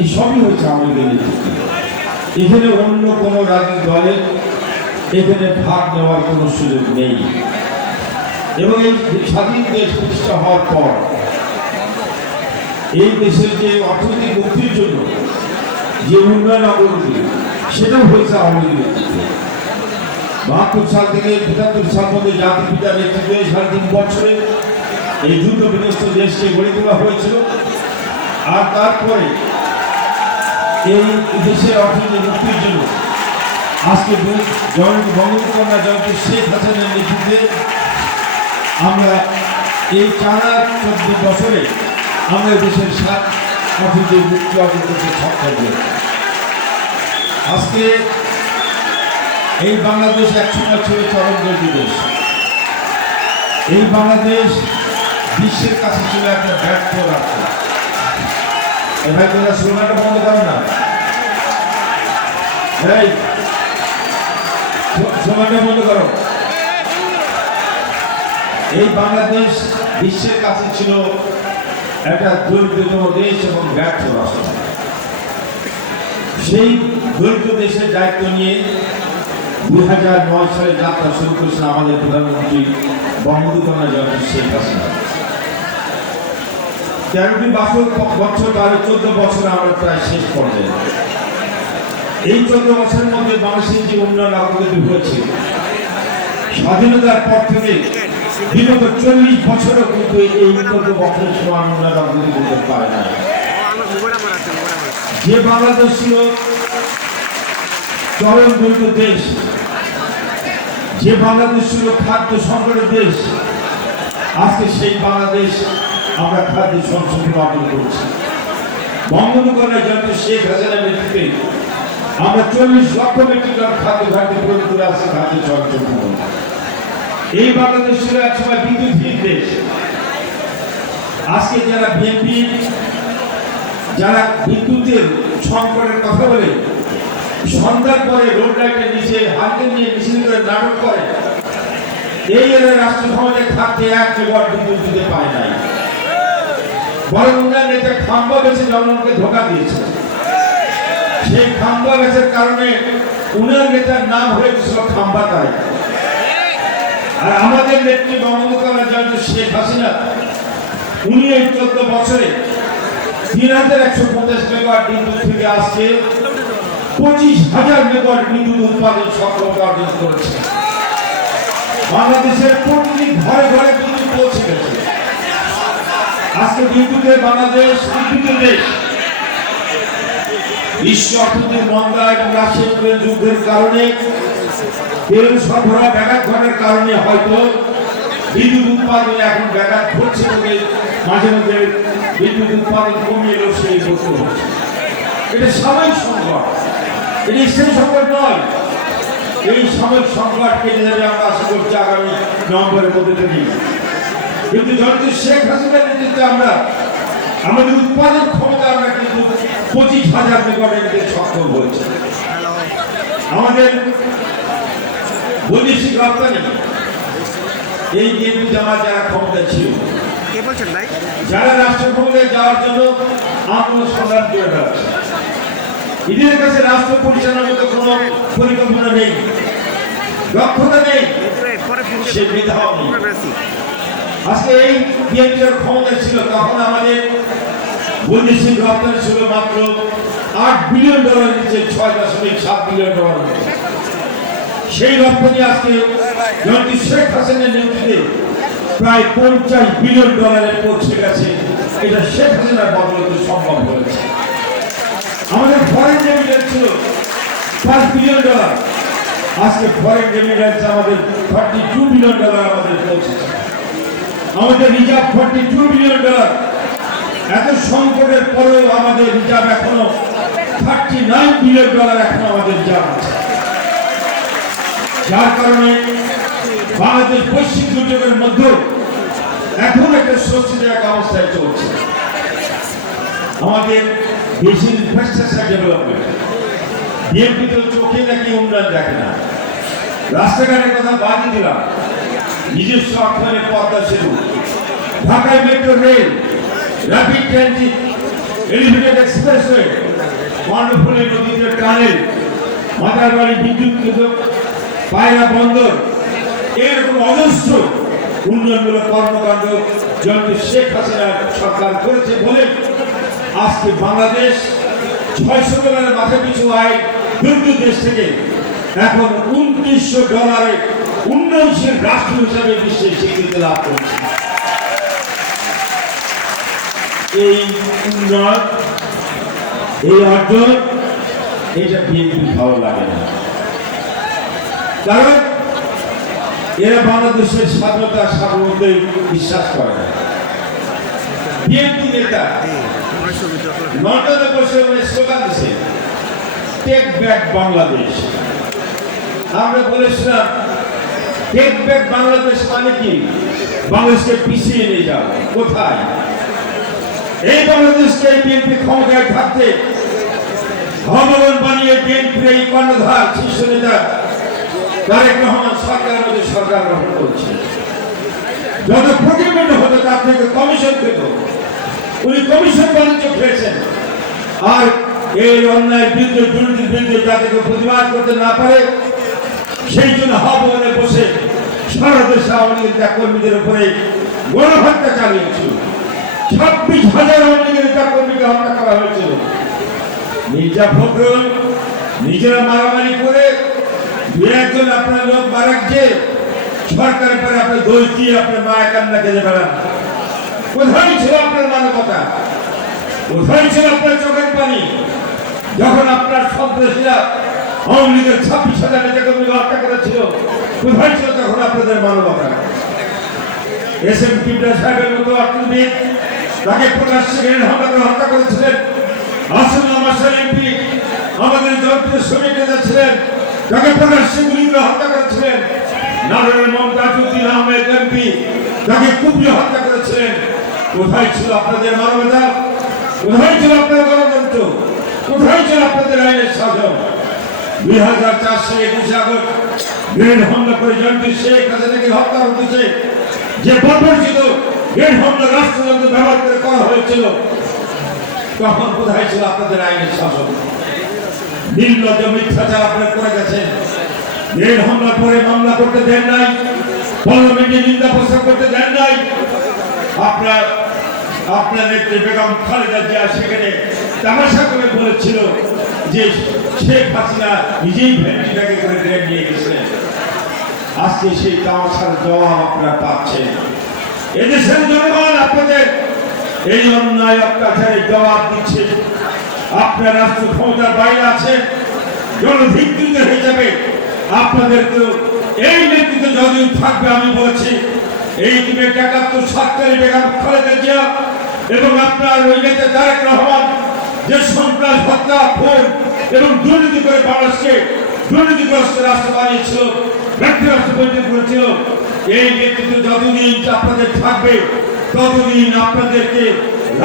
এই সবই হচ্ছে আমাদের নেতৃত্বে। এখানে অন্য কোনো রাজনৈতিক দলের এখানে ভাগ নেওয়ার কোনো সুযোগ নেই। এবং এই স্বাধীন দেশ প্রতিষ্ঠা হওয়ার পর এই দেশের যে অর্থনৈতিক মুক্তির জন্য যে উন্নয়ন অগ্রগতি সেটাও হয়েছে আওয়ামী লীগের নেতৃত্বে। ৭২ সাল থেকে ৭৫ সাল মধ্যে জাতির পিতার নেতৃত্বে ৩.৫ বছরে এই যুদ্ধ বিধ্বস্ত দেশকে গড়ে তোলা হয়েছিল। আর তারপরে এই দেশের অর্থনৈতিক মুক্তির জন্য আজকে বঙ্গবন্ধু কন্যা জয়ন্তী শেখ হাসিনার নেতৃত্বে আমরা এই টানা ১৪ বছরে আমরা দেশের অর্থনৈতিক মুক্তি অর্জন করতে সক্ষম হয়েছি। আজকে এই বাংলাদেশ একসময় ছিল চরমপন্থী দেশ। এই বাংলাদেশ বিশ্বের কাছে ছিল একটা ব্যর্থ রাষ্ট্র। এবার তোমরা স্লোগানটা বন্ধ করো না, এই স্লোগানটা বন্ধ করো। এই বাংলাদেশ বিশ্বের কাছে ছিল একটা দরিদ্রতম দেশ এবং ব্যর্থ রাষ্ট্র। সেই দরিদ্র দেশের দায়িত্ব নিয়ে ২০০৯ সালে যাত্রা শুরু করেছেন আমাদের প্রধানমন্ত্রী বঙ্গবন্ধু কন্যা জয়ন্তী শেখ হাসিনা। ১৩টি বছর তাহলে ১৪ বছর আমরা প্রায় শেষ পর্যায়ে। এই ১৪ বছরের মধ্যে বাংলাদেশের যে উন্নয়ন অগ্রগতি হয়েছে, স্বাধীনতার পর থেকে বিগত ৪০ বছরও কিন্তু এই ১৪ বছরের সমান উন্নয়ন অগ্রগতি করতে পারে না। যে বাংলাদেশ ছিল চরম দরিদ্র দেশ, যে বাংলাদেশ ছিল খাদ্য সংকটের দেশ, আজকে সেই বাংলাদেশ আমরা খাদ্য সংস্কৃতি অর্জন করছি। বঙ্গবন্ধু কন্যা জয়ন্তী শেখ হাসিনার নেতৃত্বে আমরা ৪০ লক্ষ মেট্রিক টন খাদ্য ঘাটতি পূরণ করে আসছি খাদ্য সংস্কৃতি। এই বাংলাদেশ ছিল একসময় বিদ্যুৎহীন দেশ। আজকে যারা বিএনপি যারা বিদ্যুতের সংকটের কথা বলে সন্ধ্যার পরে রোড লাইটের নিচে হাতে নিয়ে মিছিল করে নাটক করে, এই রাষ্ট্র ক্ষমতায় থাকতে ১ মেগাওয়াট বিদ্যুৎ দিতে পারে নাই। বরং উনার নেতা খাম্বা বেছে জনগণকে ধোঁকা দিয়েছে। সেই খাম্বা বেছের কারণে উনার নেতার নাম হয়েছিল খাম্বা তাই। আর আমাদের নেত্রী বঙ্গবন্ধু কন্যা জয়ন্তী শেখ হাসিনা উনি এই ১৪ বছরে ৩,১৫০ মেগাওয়াট বিদ্যুৎ থেকে আসছে ২৫,০০০ মেগাওয়াট বিদ্যুৎ উৎপাদন সক্ষমতা অর্জন করেছে। বাংলাদেশের প্রতিটি ঘরে ঘরে বিদ্যুৎ পৌঁছে গেছে। আজকে বিদ্যুতের বাংলাদেশ বিদ্যুতের দেশ। বিশ্ব অর্থনৈতিক মন্দা এবং রাশিয়ার যুদ্ধের কারণে তেল সরবরাহ ব্যাঘাত ঘটার কারণে হয়তো বিদ্যুৎ উৎপাদনে এখন ব্যাঘাত ঘটছে বলে মাঝে মাঝে বিদ্যুৎ উৎপাদন কমে এলেও সেই বস্তু হচ্ছে। এটা সাময়িক সংকট, এটি সেই সংকট নয়। এই সাময়িক সংকট কেটে যাবে আমরা আশা করছি আগামী নভেম্বরের মধ্যে থেকে। কিন্তু জয়ন্তী শেখ হাসিনার নেতৃত্বে আমরা আমাদের উৎপাদন ক্ষমতা আমরা কিন্তু ২৫,০০০ মেগাওয়াট দিতে সক্ষম হয়েছে। আমাদের বৈদেশিক রপ্তানি এই বিএনপি জামাত যারা ক্ষমতায় ছিল, যারা রাষ্ট্র ক্ষমতায় যাওয়ার জন্য আন্দোলন সংগ্রাম করে বেড়াচ্ছে, এদের কাছে রাষ্ট্র পরিচালনার মতো কোনো পরিকল্পনা নেই, দক্ষতা নেই, সে মেধাও নেই। আজকে এই বিএনপির ক্ষমতা ছিল তখন আমাদের বৈদেশিক রপ্তানি ছিল মাত্র $8 বিলিয়ন নিচে $6.7 বিলিয়ন। সেই রপ্তানি আজকে জয়ন্তী শেখ হাসিনার নেতৃত্বে প্রায় $50 বিলিয়ন পৌঁছে গেছে। এটা শেখ হাসিনার বদৌলতে সম্ভব হয়েছে। আমাদের ফরেন রেমিটেন্স ছিল $5 বিলিয়ন, আজকে ফরেন রেমিটেন্স আমাদের $42 বিলিয়ন আমাদের পৌঁছেছে। আমাদের রিজার্ভ $42 বিলিয়ন। এত সংকটের পরেও আমাদের রিজার্ভ এখনো $39 বিলিয়ন এখনো আমাদের রিজার্ভ আছে। যার কারণে বাংলাদেশ বৈশ্বিক দুর্যোগের মধ্যে এখন একটা স্বস্তিদায়ক অবস্থায় চলছে। আমাদের দেশের ইনফ্রাস্ট্রাকচার ডেভেলপমেন্ট, বিএনপি তো চোখে নাকি উন্নয়ন দেখে না। রাস্তাঘাটের কথা বাদই দিলাম, নিজস্ব অর্থায়নে পদ্মা সেতু, ঢাকায় metro rail, rapid transit, elevated expressway, Karnaphuli নদীতে টানেল, মাদারবাড়ি বিদ্যুৎ কেন্দ্র, পায়রা বন্দর, এরকম অজস্র উন্নয়নমূলক কর্মকাণ্ড জনাব শেখ হাসিনা সরকার করেছে বলে আজকে বাংলাদেশ $600 মাথা পিছু আয় দরিদ্র দেশ থেকে এখন $2900 উন্নয়নশীল রাষ্ট্র হিসাবে বিশ্বের স্বীকৃতি লাভ করেছে। এই উন্নয়ন, এই অর্জন, এটা বিএনপি ভালো লাগে না, কারণ এরা বাংলাদেশের স্বাধীনতা সার্বভৌমত্বে বিশ্বাস করে না। বিএনপি নেতা লন্ডনে বসে স্লোগান দিচ্ছে টেক ব্যাক বাংলাদেশ। আমরা বলেছিলাম টেক ব্যাক বাংলাদেশ মানে কি? বাংলাদেশকে পিছিয়ে নিয়ে যাও। কোথায়? এই বাংলাদেশকে বিএনপি ক্ষমতায় থাকতে ভগবান বানিয়ে বিএনপির এই কর্ণধার শীর্ষ নেতা তারেক রহমান সরকারের মধ্যে সরকার গ্রহণ করছে। যত প্রতিবেদন হতো তার থেকে কমিশন পেত, উনি কমিশন বাণিজ্য খেয়েছেন। আর এই অন্যায়ের বিরুদ্ধে, দুর্নীতির বিরুদ্ধে যাতে কেউ প্রতিবাদ করতে না পারে সেই জন্য ভবনে বসে সারা দেশে আওয়ামী লীগের কর্মীদের উপরে গণহত্যা চালিয়েছিল। 26,000 আওয়ামী লীগের নেতা কর্মীকে হত্যা করা হয়েছিল। মির্জা ফখরুল নিজেরা মারামারি করে দু একজন আপনার লোক মারাচ্ছে, সরকারের পরে আপনার দোষ দিয়ে আপনার মায়া কান্না কেঁদে বেড়ান। কোথায় ছিল আপনার মানবতা? কোথায় ছিল আপনার চোখের পানি? যখন আপনার সন্ত্রাসীরা আওয়ামী লীগের 26,000 নেতা কর্মীকে হত্যা করেছিল, কোথায় ছিল তখন আপনাদের মানবতা? এস.এম. কিবরিয়া সাহেবের মতো অর্থনীতিবিদ তাকে প্রকাশ্যে গ্রেনেড হামলা করে হত্যা করেছিলেন। আসাদুল্লাহ মাসার এমপি আমাদের জনপ্রিয় শ্রমিক নেতা ছিলেন, তাকে প্রকাশ্যে গুলি করে হত্যা করেছিলেন। নাটোরের মমতাজউদ্দিন আহমেদ এমপি তাকে কুপিয়ে হত্যা করেছিলেন। কোথায় ছিল আপনাদের মানবতা? কোথায় ছিল আপনার গণতন্ত্র? কোথায় ছিল আপনাদের আইনের শাসন? 2004 সালে 21 আগস্ট গ্রেনেড হামলা করে জনাব শেখ হাসিনাকে হত্যা হয়েছে। যে বর্বরচিত গ্রেনেড হামলা রাষ্ট্রযন্ত্র ব্যবহার করে করা হয়েছিল, তখন কোথায় ছিল আপনাদের আইনের শাসন? নির্লজ্জ মিথ্যাচার আপনারা করে গেছেন। গ্রেনেড হামলার পরে মামলা করতে দেন নাই, পার্লামেন্টে নিন্দা প্রস্তাব করতে দেন নাই। আপনার নেত্রী বেগম খালেদা জিয়া সেখানে তামাশা করে বলেছিল যে শেখ হাসিনা নিজেই ভ্যানিটিটাকে করে গ্রেনেড নিয়ে গেছিলেন। আজকে সেই তামাশার জবাব আপনারা পাচ্ছেন। এদেশের জনগণ আপনাদের এই অন্যায় অত্যাচারের জবাব দিচ্ছে। আপনার রাষ্ট্র ক্ষমতার বাইরে আছেন, জনভিত্তিক হিসাবে আপনাদেরকে এই নেতৃত্ব যতদিন থাকবে, আমি বলছি এই তুমি 71-70 বেগম খালেদা জিয়া এবং আপনার ওই নেতা তারেক রহমান যে সন্ত্রাস, হত্যা, খুন এবং দুর্নীতি করে বাংলাদেশকে দুর্নীতিগ্রস্ত রাষ্ট্র বানিয়েছিল, ব্যক্তি রাষ্ট্র পরিণত করেছিল, এই নেতৃত্ব যতদিন আপনাদের থাকবে ততদিন আপনাদেরকে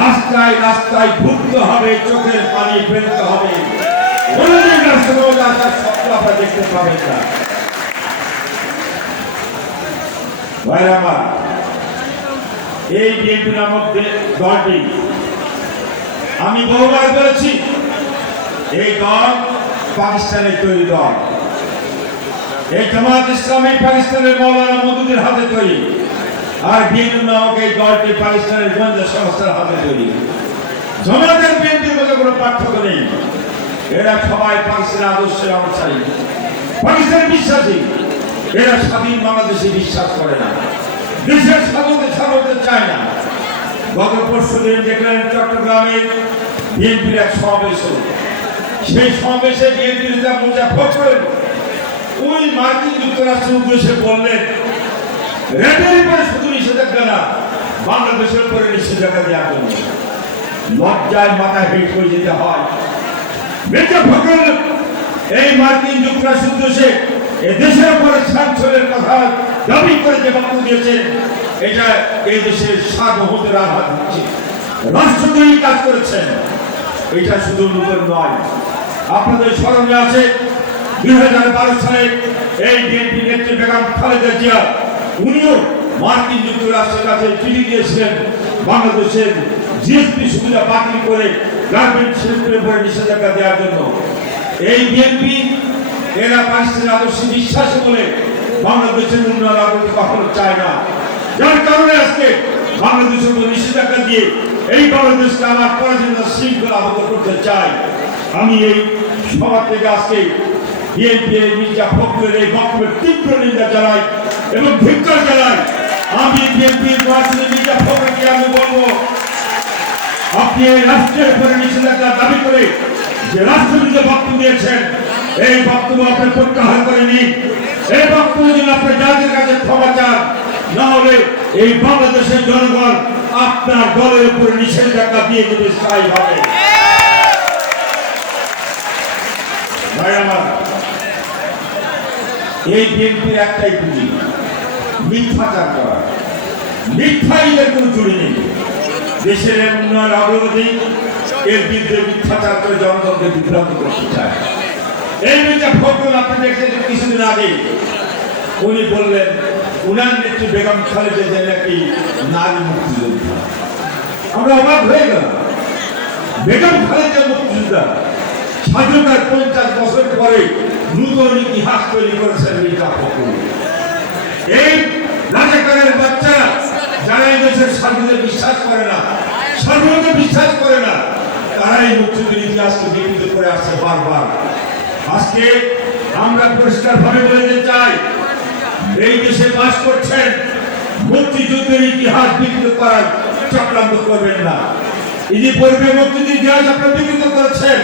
রাস্তায় রাস্তায় ঘুরতে হবে, চোখের পানি ফেলতে হবে। আপনারা দেখতে পাবেন না। ভাইরা আমার, এই বিএনপি নামক দলটি আমি বহুবার বলেছি, এই দল পাকিস্তানের তৈরি দল। এই জামাত ইসলামী পাকিস্তানের মৌলানা মওদুদের হাতে তৈরি, আর বিএনপি নামক এই দলটি পাকিস্তানের গোয়েন্দা সংস্থার হাতে তৈরি। জামাতের বিএনপির মধ্যে কোনো পার্থক্য নেই। এরা সবাই পাকিস্তানের আদর্শের অনুসারী, পাকিস্তানের বিশ্বাসী। এরা স্বাধীন বাংলাদেশে বিশ্বাস করে না, দেশের স্বাধীনতা চায় না। গত পরশু দিন দেখলেন চট্টগ্রামে বিএনপির এক সমাবেশ। সেই সমাবেশে বিএনপির নেতা মির্জা ফখরুল ওই মার্কিন যুক্তরাষ্ট্রের উদ্দেশ্যে বললেন, রেডের উপরে শুধু নিষেধাজ্ঞা না, বাংলাদেশের উপরে নিষেধাজ্ঞা দেওয়ার জন্য। লজ্জায় মাথা হেঁট করে যেতে হয়। মির্জা ফখরুল এই মার্কিন যুক্তরাষ্ট্রের উদ্দেশ্যে দেশের উপরে স্যাংশনের কথা দাবি করে যে বক্তব্য দিয়েছেন, এটা এই দেশের সার্বভৌমত্বের আঘাত হচ্ছে। রাষ্ট্রদ্রোহী কাজ করেছেন। এটা শুধু নতুন নয়, আপনাদের স্মরণে আছে 2012 সালে এই বিএনপি নেত্রী বেগম খালেদা জিয়া উনিও মার্কিন যুক্তরাষ্ট্রের কাছে চিঠি দিয়েছিলেন বাংলাদেশের জিএসপি সুবিধা বাতিল করে গার্মেন্ট শিল্পের উপরে নিষেধাজ্ঞা দেওয়ার জন্য। এই বিএনপি এরা পাকিস্তানের আদর্শে বিশ্বাসী বলে বাংলাদেশের উন্নয়ন অগ্রগতি কখনো চায় না, যার কারণে আজকে বাংলাদেশের উপর নিষেধাজ্ঞা দিয়ে এই বাংলাদেশকে আমার পরাধীনতা শৃঙ্খলা আবদ্ধ করতে চাই। আমি এই সভা থেকে আজকে বিএনপি মির্জা ফখরুলের এই বক্তব্যের তীব্র নিন্দা জানাই এবং ধিক্কার জানাই। আমি বিএনপির মির্জা ফখরুলকে আমি বলবো, আপনি এই রাষ্ট্রের উপরে নিষেধাজ্ঞা দাবি করে যে রাষ্ট্রবিরোধী বক্তব্য দিয়েছেন, এই বক্তব্য আপনি প্রত্যাহার করে নিন। এই বক্তব্যের জন্য আপনি জাতির কাছে ক্ষমা চান, না হলে এই বাংলাদেশের জনগণ আপনার দলের উপরে নিষেধাজ্ঞা দিয়ে দেবে স্থায়ীভাবে। ভাই আমার, এই বিএনপির একটাই পুঁজি, মিথ্যাচার করা। মিথ্যাই এর কোনো জুড়ি নেই। দেশের উন্নয়ন অগ্রগতি এর বিরুদ্ধে মিথ্যাচার করে জনগণকে বিভ্রান্ত করতে চায়। এই মির্জা ফখরুল আপনি দেখছেন কিছুদিন আগে উনি বললেন উনার নেত্রী বেগম খালেদা জিয়া নাকি নারী মুক্তিযোদ্ধা। আমরা অবাক হয়ে গেলাম। বেগম খালেদা মুক্তিযোদ্ধা, স্বাধীনতার 50 বছর পরে নূতন ইতিহাস তৈরি করেছেন মির্জা ফখরুল। এই রাজাকারের বাচ্চারা যারা এই দেশের স্বাধীনতা বিশ্বাস করে না, স্বাধীনতা বিশ্বাস করে না, তারা এই মুক্তিযুদ্ধের ইতিহাসকে বিকৃত করে আসছে বারবার। আজকে আমরা পরিষ্কার ভাবে বলে দিতে চাই, এই দেশে বাস করছেন, মুক্তিযুদ্ধের ইতিহাস বিকৃত করার চক্রান্ত করবেন না। ইতিপূর্বে মুক্তিযুদ্ধের ইতিহাস আপনারা বিকৃত করেছেন।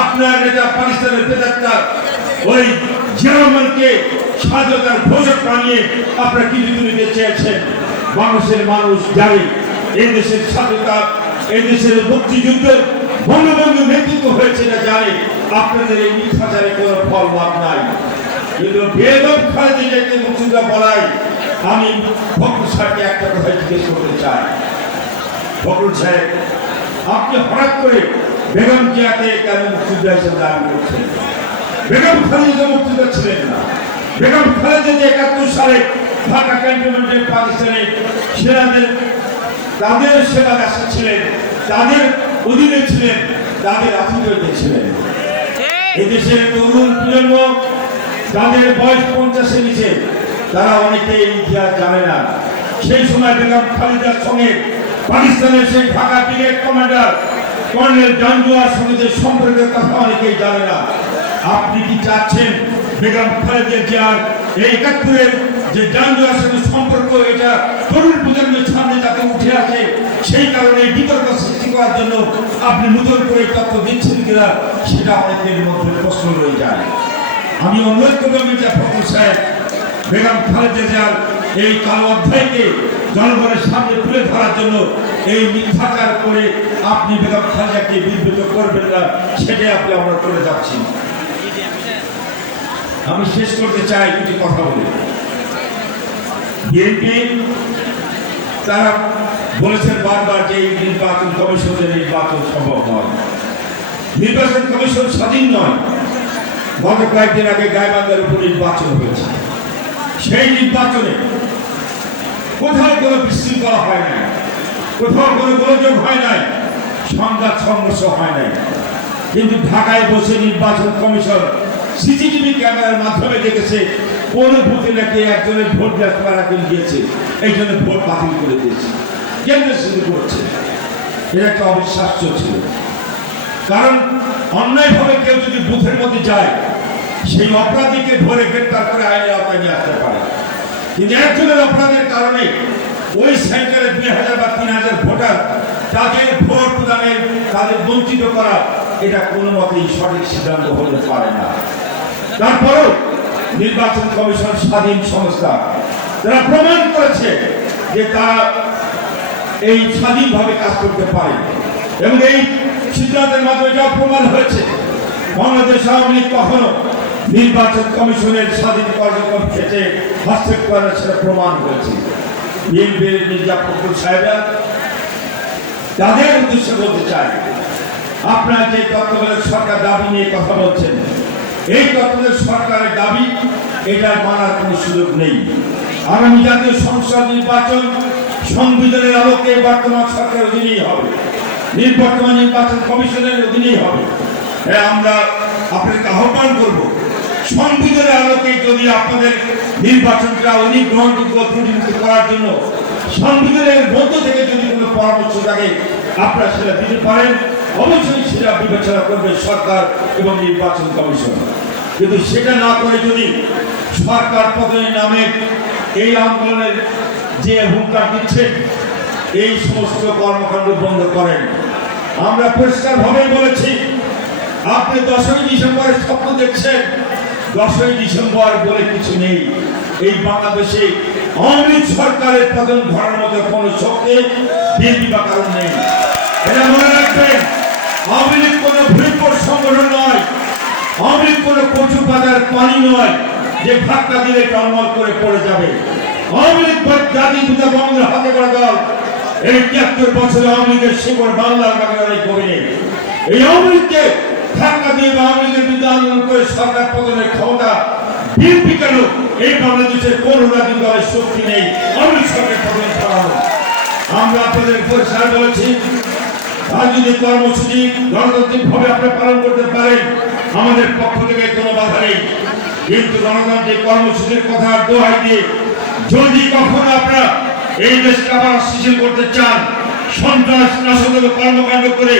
আপনার নেতা পাকিস্তানের প্রেতাত্মা ওই জিয়ারহমানকে স্বাধীনতার ঘোষক বানিয়ে আপনারা কি দিতে চেয়েছেন। বাংলাদেশের মানুষ জানে এই দেশের স্বাধীনতা, এই দেশের মুক্তিযুদ্ধ বঙ্গবন্ধু নেতৃত্ব হয়েছে না জানে। আপনাদের এই মিথ্যাচারে কোনো ফল লাভ নাই। কিন্তু বেগম খালেদা জিয়াকে মুক্তিযোদ্ধা বলাই, আমি ফখরুল সাহেবকে একটা কথা জিজ্ঞেস করতে চাই। ফখরুল সাহেব, আপনি হঠাৎ করে বেগম জিয়াকে কেন মুক্তিযোদ্ধা হিসেবে দাবি করছেন? বেগম খালেদা মুক্তিযোদ্ধা ছিলেন না। বেগম খালেদা জিয়া 71 সালে ঢাকা ক্যান্টনমেন্টে পাকিস্তানের সেনাদের তাদের সেবা দাসী ছিলেন, তাদের অধীনে ছিলেন, তাদের আতিথ্যে ছিলেন। এদেশের তরুণ প্রজন্ম যাদের বয়স 50-এর নিচে, তারা অনেকে এই ইতিহাস জানে না। সেই সময় বেগম খালেদার সঙ্গে পাকিস্তানের সেই ঢাকা ব্রিগেড কমান্ডার কর্নেল জাঞ্জুয়ার সঙ্গে যে সম্পর্কের কথা অনেকেই জানে না। আপনি কি চাচ্ছেন বেগম খালেদা জিয়ার এই 71-এর যে জাঞ্জুয়ার সঙ্গে সম্পর্ক, এটা তরুণ প্রজন্মের সামনে যাতে উঠে আসে, সেই কারণে বিতর্ক সৃষ্টি করার জন্য আপনি নতুন করে তথ্য দিচ্ছেন কিনা, সেটা অনেকের মধ্যে প্রশ্ন রয়ে যায়। আমি অনুরোধ করব মির্জা ফখরুল সাহেব, বেগম খালেদা জিয়ার এই কালো অধ্যায়কে জনগণের সামনে তুলে ধরার জন্য এই মিথ্যাচার করে আপনি বেগম খালেদাকে বিব্রত করবেন না, সেটাই আপনি আমরা করে যাচ্ছি। আমি শেষ করতে চাই কিছু কথা বলে। বিএনপি তারা বলেছেন বারবার যে এই নির্বাচন কমিশনের নির্বাচন সম্ভব নয়, নির্বাচন কমিশন স্বাধীন নয়। গত কয়েকদিন আগে গাইবান্ধার উপর নির্বাচন হয়েছে। সেই নির্বাচনে কোথাও কোনো বিশৃঙ্খলা হয় নাই, কোথাও কোনো গোলযোগ হয় নাই, সংঘাত সংঘর্ষ হয় নাই। কিন্তু ঢাকায় বসে নির্বাচন কমিশন সিসিটিভি ক্যামেরার মাধ্যমে দেখেছে কোন বুথে নাকি একজনের ভোট দেওয়ার গিয়েছে, এই জন্য ভোট বাতিল করে দিয়েছে, কেন্দ্র শুরু করছে। এটা একটা অবিশ্বাস্য ছিল। কারণ অন্যায়ভাবে কেউ যদি বুথের মধ্যে যায়, সেই অপরাধীকে ধরে গ্রেপ্তার করে আইনের আওতায় নিয়ে আসতে পারে। কিন্তু একজনের অপরাধের কারণে ওই সেন্টারে 2000 বা 3000 ভোটার তাদের ভোট প্রদানের, তাদের বঞ্চিত করা, এটা কোনো মতেই সঠিক সিদ্ধান্ত হতে পারে না। তারপরেও নির্বাচন কমিশন স্বাধীন সংস্থা, তারা প্রমাণ করেছে যে তারা এই স্বাধীনভাবে কাজ করতে পারে। এবং এই সিদ্ধান্তের মাধ্যমে যা প্রমাণ হয়েছে, বাংলাদেশ আওয়ামী লীগ কখনো নির্বাচন কমিশনের স্বাধীন কার্যক্রম ক্ষেত্রে হস্তক্ষেপ করার সেটা প্রমাণ হয়েছে। বিএনপির মির্জা ফখরুল সাহেবরা তাদের উদ্দেশ্যে বলতে চাই, আপনারা যে তত্ত্বাবধায়ক সরকার দাবি নিয়ে কথা বলছেন, এই তত্ত্বাবধায়ক সরকারের দাবি এটা মানার কোনো সুযোগ নেই। আগামী জাতীয় সংসদ নির্বাচন সংবিধানের আলোকে বর্তমান সরকারের অধীনেই হবে। নির্বাচন কমিশনের অধীনেই হবে। হ্যাঁ, আমরা আপনাকে আহ্বান করব, সংবিধানের আলোকে যদি আপনাদের নির্বাচনটা অধিক গ্রহণযোগ্য ত্রুটিমুক্ত করার জন্য সংবিধানের মধ্য থেকে যদি কোনো পরামর্শ থাকে আপনারা সেটা দিতে পারেন, অবশ্যই সেটা বিবেচনা করবে সরকার এবং নির্বাচন কমিশন। কিন্তু সেটা না করে যদি সরকার পতনের নামে এই আন্দোলনের যে হুঙ্কার দিচ্ছেন, এই সমস্ত কর্মকাণ্ড বন্ধ করেন। আমরা পরিষ্কারভাবে বলেছি, আপনি 10ই ডিসেম্বরের স্বপ্ন দেখছেন, 10ই ডিসেম্বর বলে কিছু নেই। এই বাংলাদেশে আওয়ামী লীগ সরকারের পতন ঘটার মতো কোনো শক্তি বিএনপি বা কারণ নেই। এটা মনে রাখবেন, আওয়ামী লীগ কোনো ভূমিকর সংগঠন নয়, আওয়ামী লীগ কোনো কচু পাতার পানি নয় যে ধাক্কা দিলে টলমল করে পড়ে যাবে। আওয়ামী লীগ জাতি পিতা বঙ্গের হাতে করা দল। এই ৭৩ বছরে আওয়ামী লীগের শিকড় বাংলার বাংলা অনেক গভীরে। এই আওয়ামী লীগকে ধাক্কা দিয়ে আওয়ামী লীগের বিরুদ্ধে আন্দোলন করে সরকার পতনের ক্ষমতা বিএনপি কেন এই বাংলাদেশের কোন রাজনৈতিক দলের শক্তি নেই আওয়ামী লীগ সরকার পতন করানো। আমরা আপনাদের পরিষ্কার বলেছি, রাজনৈতিক কর্মসূচি গণতান্ত্রিকভাবে আপনারা পালন করতে পারেন, আমাদের পক্ষ থেকে কোনো বাধা নেই। কিন্তু গণতান্ত্রিক কর্মসূচির কথা দোহাই দিয়ে যদি কখনো আপনারা এই দেশকে আবার শিথিল করতে চান, সন্ত্রাস নাশকতা কর্মকাণ্ড করে